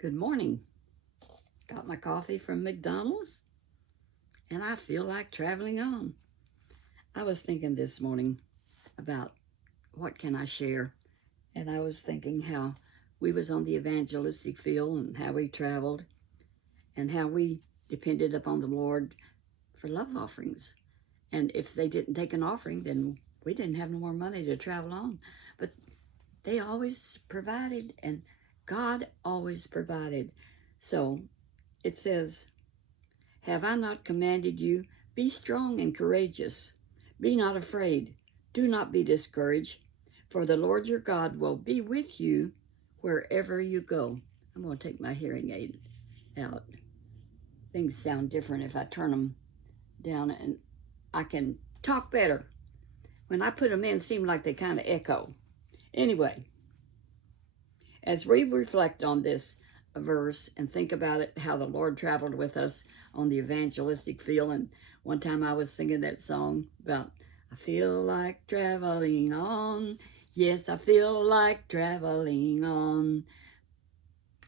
Good morning. Got my coffee from McDonald's and I feel like traveling on. I was thinking this morning about what can I share, and I was thinking how we was on the evangelistic field and how we traveled and how we depended upon the Lord for love offerings. And if they didn't take an offering, then we didn't have no more money to travel on. But they always provided, and God always provided. So it says, have I not commanded you? Be strong and courageous. Be not afraid. Do not be discouraged, for the Lord your God will be with you wherever you go. I'm going to take my hearing aid out. Things sound different if I turn them down, and I can talk better. When I put them in, it seems like they kind of echo. Anyway, as we reflect on this verse and think about it, how the Lord traveled with us on the evangelistic field. And one time I was singing that song about, I feel like traveling on. Yes, I feel like traveling on.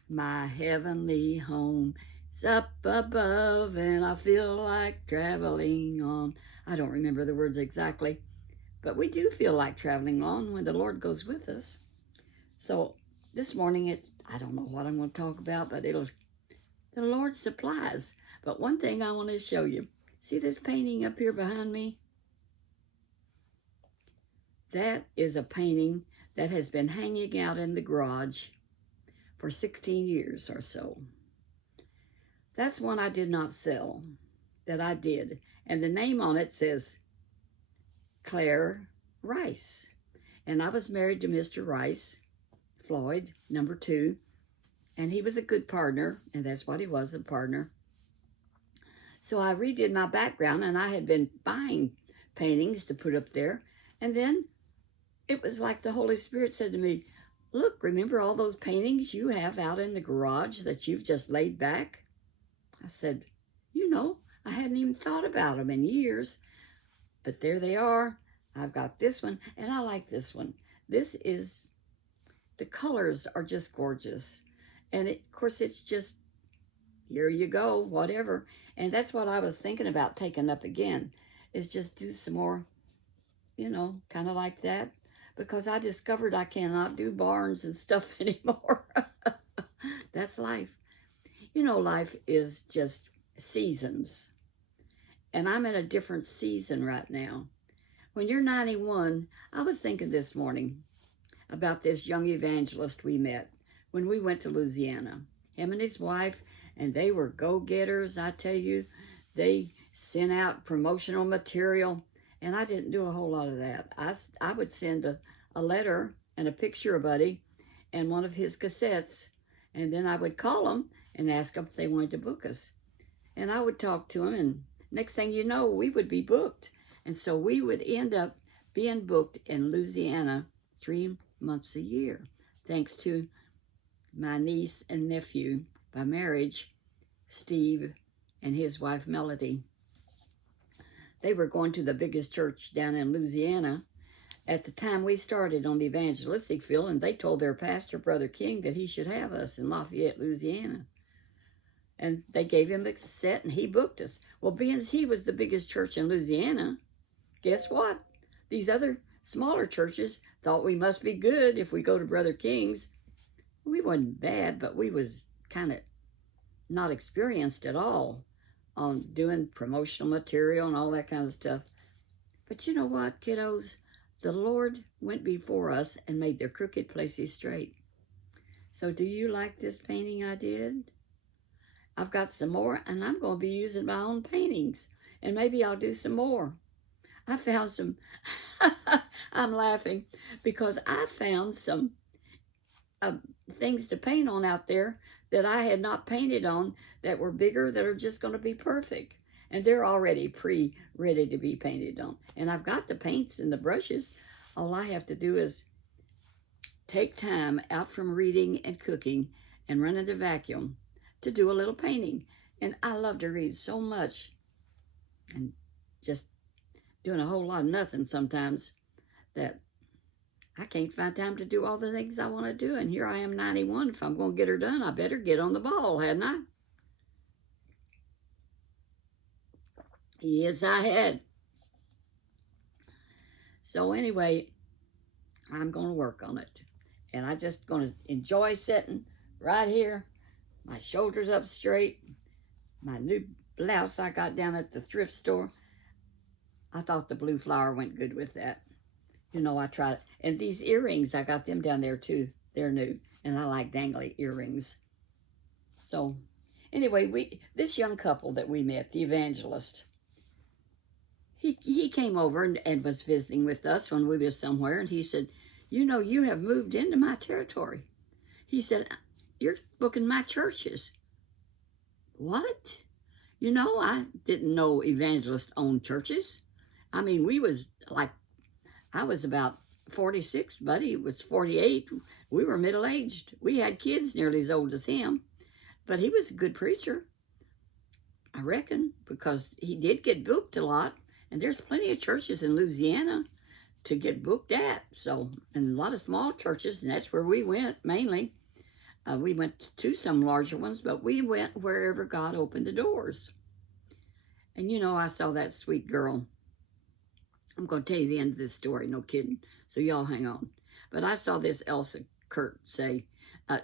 My heavenly home is up above, and I feel like traveling on. I don't remember the words exactly, but we do feel like traveling on when the Lord goes with us. So this morning, I don't know what I'm going to talk about, but the Lord supplies. But one thing I want to show you. See this painting up here behind me? That is a painting that has been hanging out in the garage for 16 years or so. That's one I did not sell, that I did. And the name on it says Claire Rice. And I was married to Mr. Rice, Floyd, number 2. And he was a good partner, and that's what he was, a partner. So I redid my background, and I had been buying paintings to put up there. And then it was like the Holy Spirit said to me, look, remember all those paintings you have out in the garage that you've just laid back? I said, I hadn't even thought about them in years. But there they are. I've got this one, and I like this one. The colors are just gorgeous. And of course, it's just, here you go, whatever. And that's what I was thinking about taking up again, is just do some more, kind of like that. Because I discovered I cannot do barns and stuff anymore. That's life. Life is just seasons. And I'm in a different season right now. When you're 91, I was thinking this morning about this young evangelist we met when we went to Louisiana. Him and his wife, and they were go-getters, I tell you. They sent out promotional material, and I didn't do a whole lot of that. I would send a letter and a picture of Buddy and one of his cassettes, and then I would call them and ask them if they wanted to book us. And I would talk to them, and next thing you know, we would be booked. And so we would end up being booked in Louisiana 3 months a year, thanks to my niece and nephew by marriage, Steve and his wife, Melody. They were going to the biggest church down in Louisiana at the time we started on the evangelistic field, and they told their pastor, Brother King, that he should have us in Lafayette, Louisiana. And they gave him a set, and he booked us. Well, being as he was the biggest church in Louisiana, guess what? These other smaller churches thought we must be good if we go to Brother King's. We wasn't bad, but we was kind of not experienced at all on doing promotional material and all that kind of stuff. But you know what, kiddos? The Lord went before us and made the crooked places straight. So do you like this painting I did? I've got some more, and I'm going to be using my own paintings. And maybe I'll do some more. I found some, I'm laughing because I found some things to paint on out there that I had not painted on that were bigger, that are just going to be perfect. And they're already ready to be painted on. And I've got the paints and the brushes. All I have to do is take time out from reading and cooking and running the vacuum to do a little painting. And I love to read so much and just doing a whole lot of nothing sometimes that I can't find time to do all the things I want to do. And here I am, 91. If I'm going to get her done, I better get on the ball, hadn't I? Yes, I had. So anyway, I'm going to work on it. And I'm just going to enjoy sitting right here, my shoulders up straight, my new blouse I got down at the thrift store. I thought the blue flower went good with that. You know, I tried it. And these earrings, I got them down there too. They're new. And I like dangly earrings. So anyway, this young couple that we met, the evangelist, he came over and was visiting with us when we were somewhere. And he said, you know, you have moved into my territory. He said, you're booking my churches. What? You know, I didn't know evangelists owned churches. I mean, I was about 46, Buddy was 48. We were middle-aged. We had kids nearly as old as him. But he was a good preacher, I reckon, because he did get booked a lot. And there's plenty of churches in Louisiana to get booked at. So, and a lot of small churches, and that's where we went mainly. We went to some larger ones, but we went wherever God opened the doors. And you know, I saw that sweet girl. I'm going to tell you the end of this story, no kidding. So y'all hang on. But I saw this Elsa Kurt say,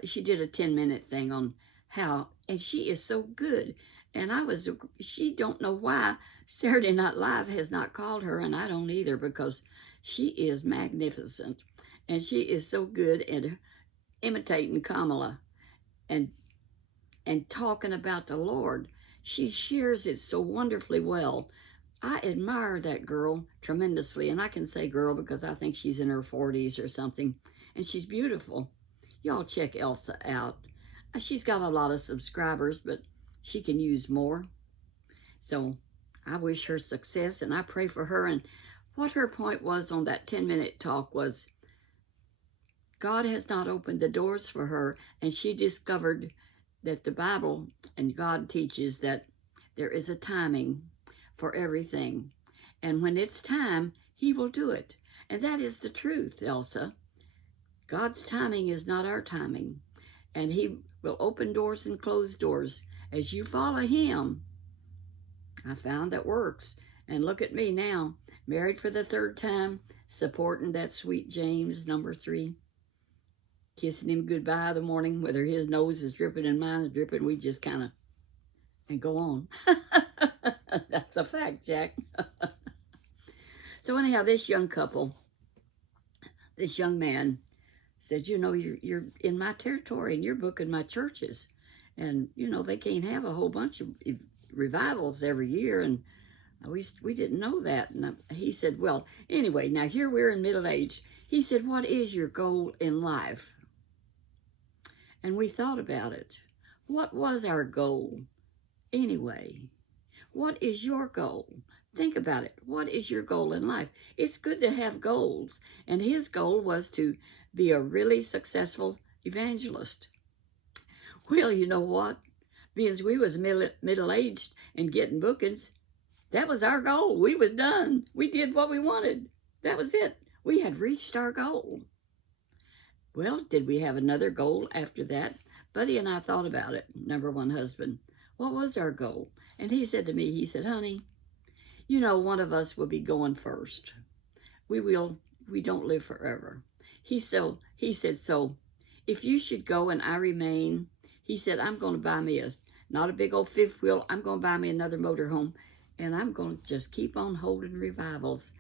she did a 10-minute thing on how, and she is so good. And she don't know why Saturday Night Live has not called her, and I don't either, because she is magnificent. And she is so good at imitating Kamala and talking about the Lord. She shares it so wonderfully well. I admire that girl tremendously, and I can say girl because I think she's in her 40s or something, and she's beautiful. Y'all check Elsa out. She's got a lot of subscribers, but she can use more. So I wish her success, and I pray for her. And what her point was on that 10-minute talk was God has not opened the doors for her, and she discovered that the Bible and God teaches that there is a timing for everything. And when it's time, he will do it. And that is the truth, Elsa. God's timing is not our timing. And he will open doors and close doors. As you follow him, I found that works. And look at me now, married for the 3rd time, supporting that sweet James, number 3. Kissing him goodbye in the morning, whether his nose is dripping and mine is dripping, we just kind of, and go on. That's a fact, Jack. So anyhow, this young couple, this young man said, you know, you're in my territory and you're booking my churches. And, you know, they can't have a whole bunch of revivals every year. And we didn't know that. And he said, well, anyway, now here we're in middle age. He said, what is your goal in life? And we thought about it. What was our goal anyway? What is your goal? Think about it. What is your goal in life? It's good to have goals. And his goal was to be a really successful evangelist. Well, you know what? Because we was middle-aged and getting bookings, that was our goal. We was done. We did what we wanted. That was it. We had reached our goal. Well, did we have another goal after that? Buddy and I thought about it, number 1 husband. What was our goal? And he said to me, he said, honey, you know, one of us will be going first. We don't live forever. He said, so if you should go and I remain, he said, I'm going to buy me not a big old 5th wheel. I'm going to buy me another motorhome, and I'm going to just keep on holding revivals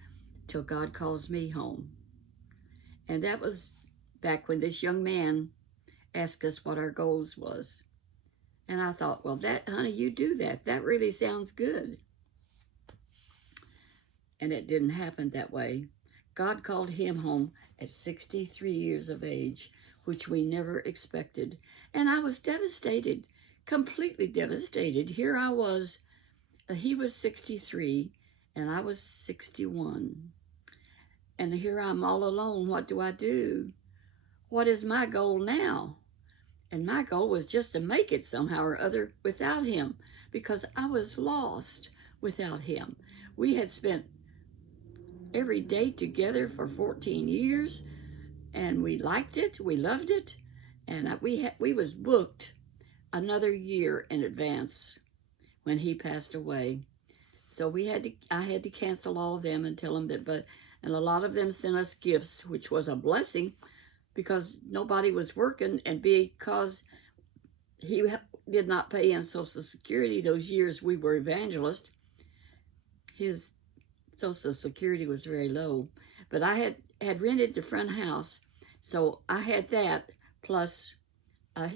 till God calls me home. And that was back when this young man asked us what our goals was. And I thought, well, honey, you do that. That really sounds good. And it didn't happen that way. God called him home at 63 years of age, which we never expected. And I was devastated, completely devastated. Here I was, he was 63, and I was 61. And here I'm all alone. What do I do? What is my goal now? And my goal was just to make it somehow or other without him, because I was lost without him. We had spent every day together for 14 years. and we liked it. We loved it, and we was booked another year in advance when he passed away. So I had to cancel all of them and tell them that, and a lot of them sent us gifts, which was a blessing because nobody was working, and because he did not pay in Social Security those years we were evangelists, his Social Security was very low. But I had rented the front house, so I had that plus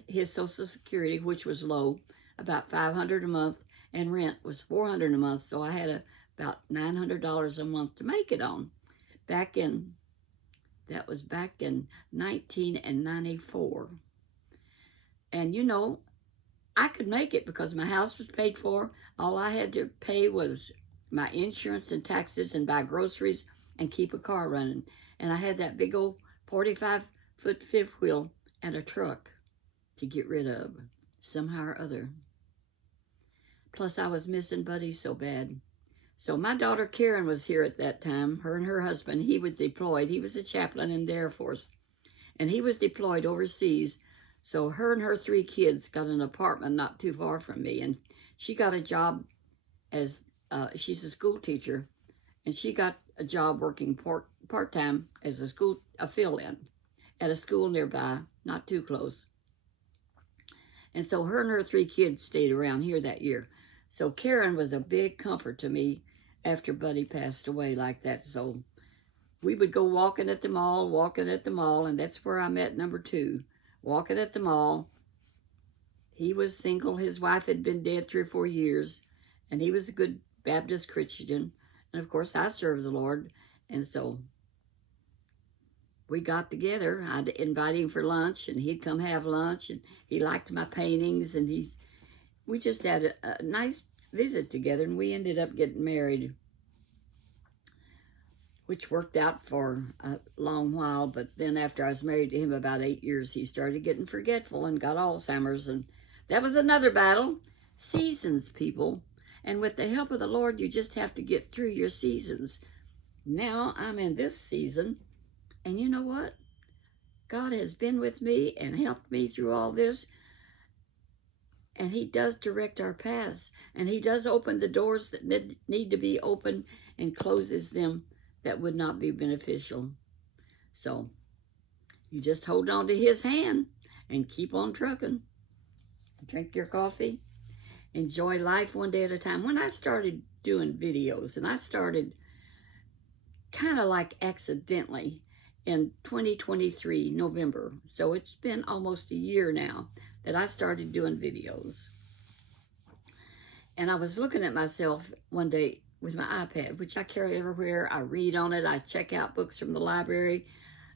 his Social Security, which was low, about $500 a month, and rent was $400 a month. So I had about $900 a month to make it on. That was back in 1994. And you know, I could make it because my house was paid for. All I had to pay was my insurance and taxes and buy groceries and keep a car running. And I had that big old 45-foot fifth wheel and a truck to get rid of somehow or other. Plus, I was missing Buddy so bad. So my daughter Karen was here at that time. Her and her husband, he was deployed. He was a chaplain in the Air Force. And he was deployed overseas. So her and her 3 kids got an apartment not too far from me. And she got a job as, she's a school teacher. And she got a job working part-time as a fill-in at a school nearby, not too close. And so her and her 3 kids stayed around here that year. So Karen was a big comfort to me after Buddy passed away like that. So we would go walking at the mall, and that's where I met number 2. Walking at the mall. He was single. His wife had been dead 3 or 4 years, and he was a good Baptist Christian. And of course, I served the Lord, and so we got together. I'd invite him for lunch, and he'd come have lunch, and he liked my paintings, and we just had a nice visit together, and we ended up getting married, which worked out for a long while. But then after I was married to him about 8 years, he started getting forgetful and got Alzheimer's, and that was another battle. Seasons, people. And with the help of the Lord, you just have to get through your seasons. Now I'm in this season, and you know what? God has been with me and helped me through all this, and he does direct our paths, and he does open the doors that need to be opened and closes them that would not be beneficial. So you just hold on to his hand and keep on trucking. Drink your coffee. Enjoy life one day at a time. When I started doing videos, and I started kind of like accidentally in 2023, November. So it's been almost a year now that I started doing videos. And I was looking at myself one day with my iPad, which I carry everywhere. I read on it. I check out books from the library.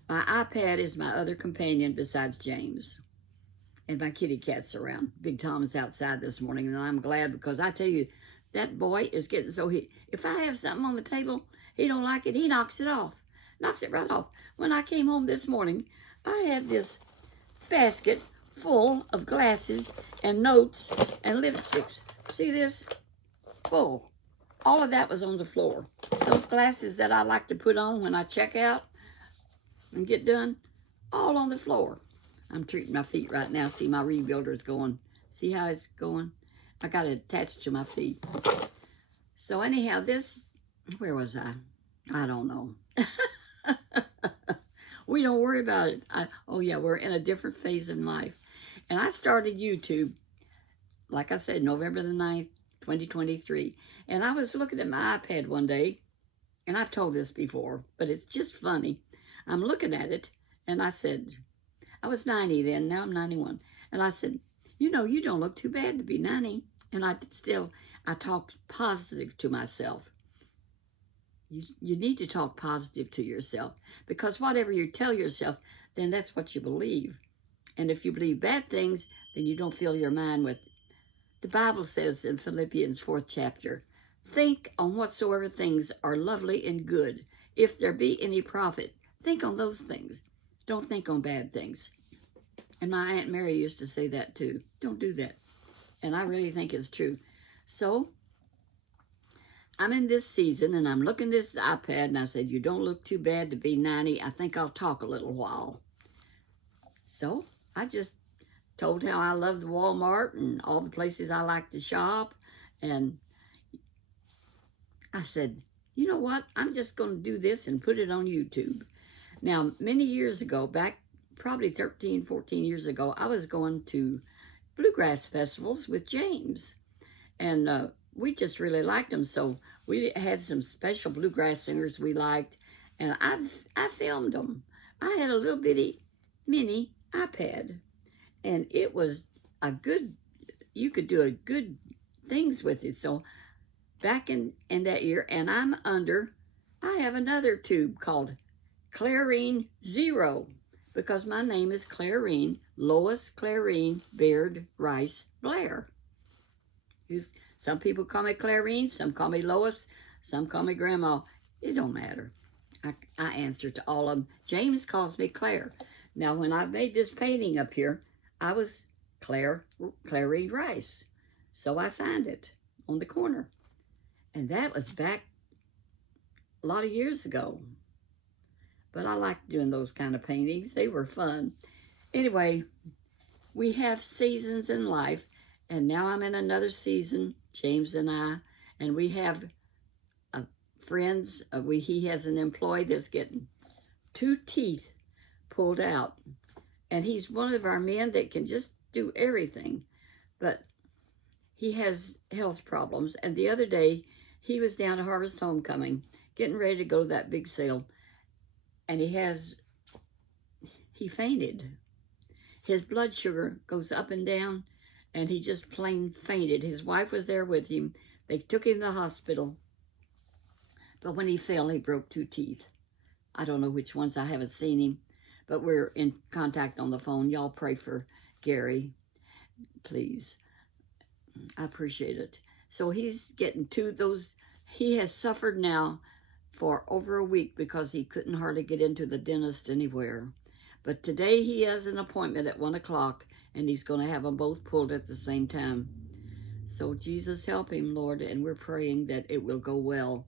My iPad is my other companion besides James. And my kitty cat's around. Big Tom's outside this morning, and I'm glad, because I tell you, that boy is getting so if I have something on the table, he don't like it, he knocks it off. Knocks it right off. When I came home this morning, I had this basket full of glasses and notes and lipsticks. See this? Full. All of that was on the floor. Those glasses that I like to put on when I check out and get done, all on the floor. I'm treating my feet right now. See, my rebuilder's going. See how it's going? I got it attached to my feet. So anyhow, where was I? I don't know. We don't worry about it. Oh yeah, we're in a different phase in life. And I started YouTube, like I said, November the 9th, 2023. And I was looking at my iPad one day, and I've told this before, but it's just funny. I'm looking at it, and I said, I was 90 then, now I'm 91. And I said, you know, you don't look too bad to be 90. And I talked positive to myself. You need to talk positive to yourself, because whatever you tell yourself, then that's what you believe. And if you believe bad things, then you don't fill your mind with. The Bible says in Philippians 4th chapter, think on whatsoever things are lovely and good. If there be any profit, think on those things. Don't think on bad things. And my Aunt Mary used to say that too. Don't do that. And I really think it's true. So I'm in this season, and I'm looking at this iPad, and I said, you don't look too bad to be 90. I think I'll talk a little while. So I just told how I love the Walmart and all the places I like to shop. And I said, you know what? I'm just going to do this and put it on YouTube. Now, many years ago, back probably 13, 14 years ago, I was going to bluegrass festivals with James. And we just really liked them. So we had some special bluegrass singers we liked. And I filmed them. I had a little bitty mini iPad. And it was a good, you could do a good things with it. So back in that year, and I have another tube called Clarine Zero, because my name is Clarine, Lois Clarine Baird-Rice Blair. Some people call me Clarine, some call me Lois, some call me Grandma. It don't matter. I answer to all of them. James calls me Claire. Now, when I made this painting up here, I was Clarine Rice. So I signed it on the corner. And that was back a lot of years ago. But I liked doing those kind of paintings. They were fun. Anyway, we have seasons in life. And now I'm in another season, James and I. And we have friends. He has an employee that's getting 2 teeth pulled out. And he's one of our men that can just do everything. But he has health problems. And the other day, he was down at Harvest Homecoming, getting ready to go to that big sale. And he fainted. His blood sugar goes up and down, and he just plain fainted. His wife was there with him. They took him to the hospital. But when he fell, he broke 2 teeth. I don't know which ones. I haven't seen him. But we're in contact on the phone. Y'all pray for Gary, please. I appreciate it. So he's getting 2 of those. He has suffered now for over a week because he couldn't hardly get into the dentist anywhere. But today he has an appointment at 1 o'clock, and he's going to have them both pulled at the same time. So Jesus help him, Lord, and we're praying that it will go well.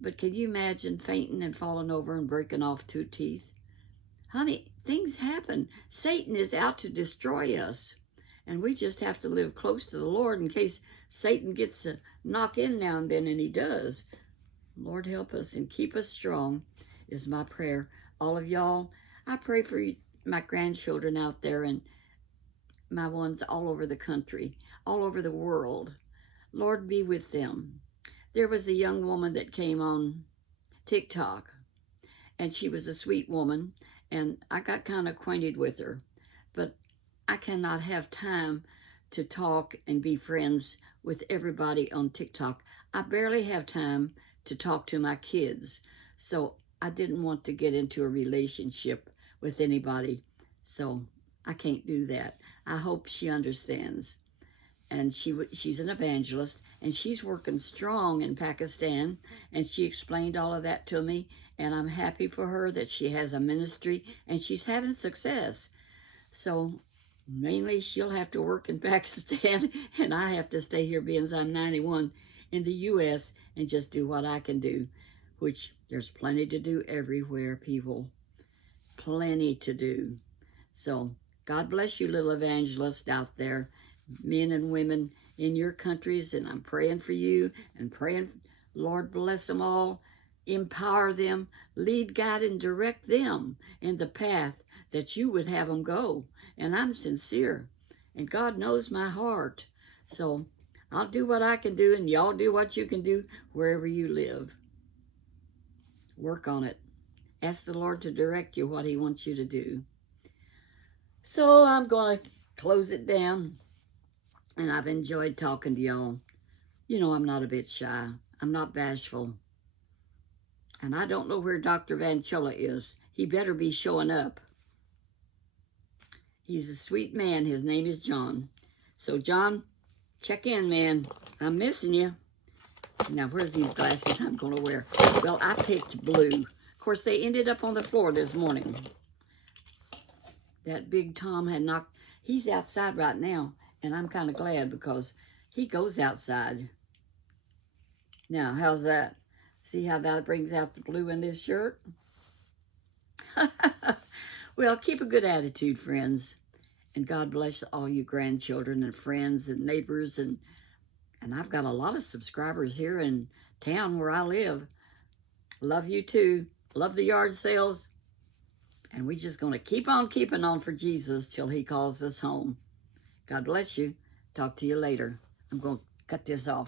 But can you imagine fainting and falling over and breaking off 2 teeth? Honey, things happen. Satan is out to destroy us. And we just have to live close to the Lord in case Satan gets a knock in now and then, and he does. Lord, help us and keep us strong is my prayer. All of y'all, I pray for my grandchildren out there and my ones all over the country, all over the world. Lord, be with them. There was a young woman that came on TikTok, and she was a sweet woman, and I got kind of acquainted with her. But I cannot have time to talk and be friends with everybody on TikTok. I barely have time to talk to my kids. So I didn't want to get into a relationship with anybody. So I can't do that. I hope she understands. And she's an evangelist, and she's working strong in Pakistan, and she explained all of that to me, and I'm happy for her that she has a ministry, and she's having success. So mainly she'll have to work in Pakistan, and I have to stay here being I'm 91 in the U.S. and just do what I can do, which there's plenty to do everywhere, people. Plenty to do. So God bless you, little evangelists out there, men and women in your countries, and I'm praying for you and praying, Lord, bless them all, empower them, lead, guide, and direct them in the path that you would have them go. And I'm sincere, and God knows my heart. So I'll do what I can do, and y'all do what you can do wherever you live. Work on it. Ask the Lord to direct you what he wants you to do. So I'm going to close it down, and I've enjoyed talking to y'all. You know, I'm not a bit shy. I'm not bashful. And I don't know where Dr. Vanchilla is. He better be showing up. He's a sweet man. His name is John. So, John, check in, man. I'm missing you. Now, where's these glasses I'm going to wear? Well, I picked blue. Of course, they ended up on the floor this morning. That big Tom had knocked. He's outside right now, and I'm kind of glad because he goes outside. Now, how's that? See how that brings out the blue in this shirt? Well, keep a good attitude, friends. And God bless all you grandchildren and friends and neighbors. And I've got a lot of subscribers here in town where I live. Love you too. Love the yard sales. And we're just going to keep on keeping on for Jesus till he calls us home. God bless you. Talk to you later. I'm going to cut this off.